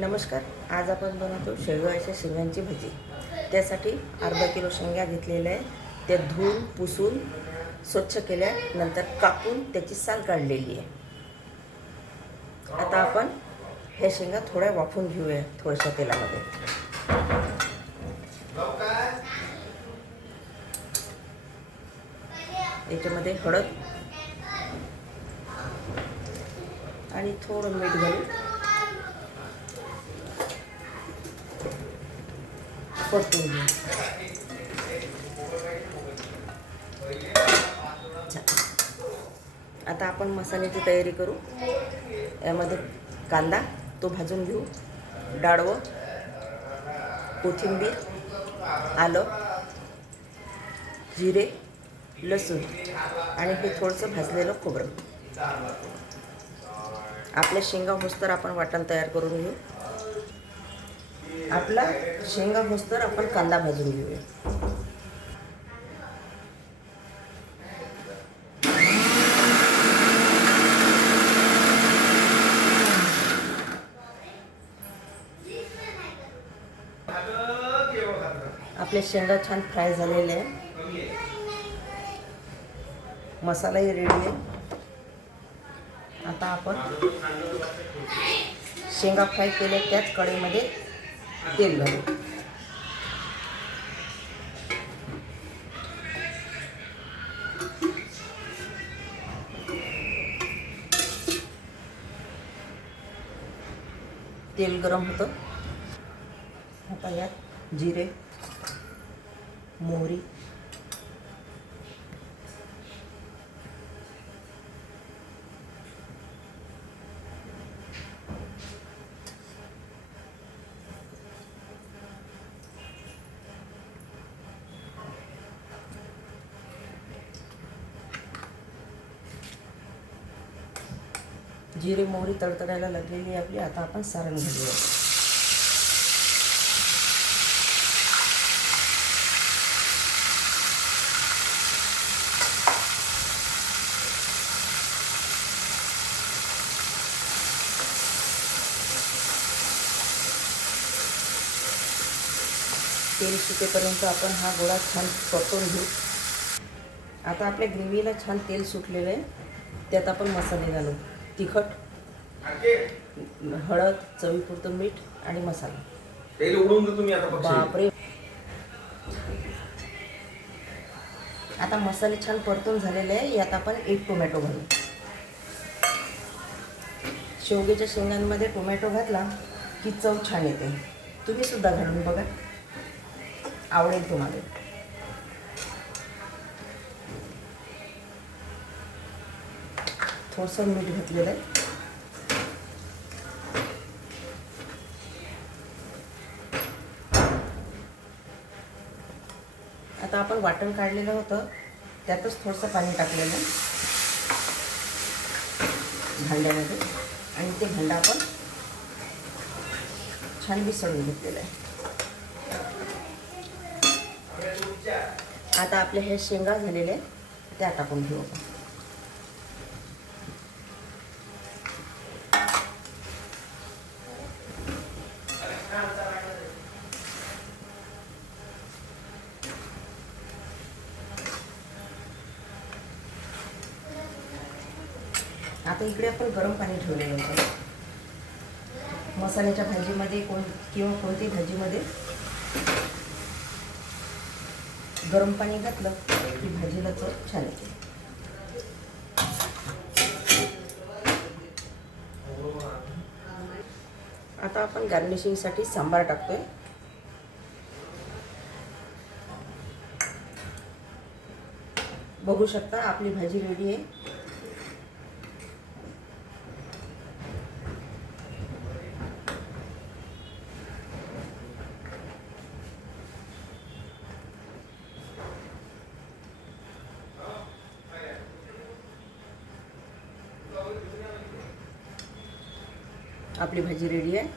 नमस्कार. आज आपण बनवतो शेवगाच्या शेंगांची भजी. त्यासाठी अर्धा किलो शेंगा घेतलेल्या आहे. त्या धुवून पुसून स्वच्छ केल्या, नंतर कापून त्याची साल काढलेली आहे. आता आपण हे शेंगा थोड्या वाफून घेऊया थोड्याशा तेलामध्ये. याच्यामध्ये हळद आणि थोडं मीठ घालून परतून घेऊ. आता आपण मसाल्याची तयारी करू. यामध्ये कांदा तो भाजून घेऊ, डाळवं, कोथिंबीर, आलं, जिरे, लसूण आणि हे थोडंसं भाजलेलं खोबरं. आपल्या शेंगा होस्तर आपण वाटण तयार करून घेऊ. आपला शेंगा होस्तर आपण कांदा भाजून घेऊया. आपले शेंगा छान फ्राय झालेले आहे. मसालाही रेडी आहे. आता आपण शेंगा फ्राय केले त्याच कढईमध्ये तेल घालू. तेल गरम होतं. आता यात जिरे, मोहरी, जिरे मोहरी तडतडायला लागलेली आपली. आता आपण सारण घालूया. तेल सुटेपर्यंत आपण हा गोळा छान परतून घेऊ. आता आपल्या ग्रेव्हीला छान तेल सुटलेलं आहे. त्यात आपण मसाले घालू. तिखट, हळद, चवीपुरतं मीठ आणि मसाला. बापरे. आता मसाले छान परतून झालेले आहे. यात आपण एक टोमॅटो घालू. शेवग्याच्या शेंगांमध्ये टोमॅटो घातला की चव छान येते. तुम्ही सुद्धा घालून बघा, आवडेल तुम्हाला. थोडंसं मीठ घातलेलं आहे. आता आपण वाटण काढलेलं होतं त्यातच थोडंसं पाणी टाकलेलं आहे भांड्यामध्ये, आणि ते भांडं आपण छान मिसळून घेतलेलं आहे. आता आपले हे शेंगा झालेले त्यात आपण घेऊ. आता इकडे आपण गरम पाणी ठेवलेलं होतं. मसाल्याच्या भाजीमध्ये किंवा कोणती भाजीमध्ये गरम पाणी घातलं की भाजीला चव छान येते. आता आपण गार्निशिंगसाठी सांबार टाकतोय. बघू शकता आपली भाजी रेडी आहे. आपली भाजी रेडी आहे.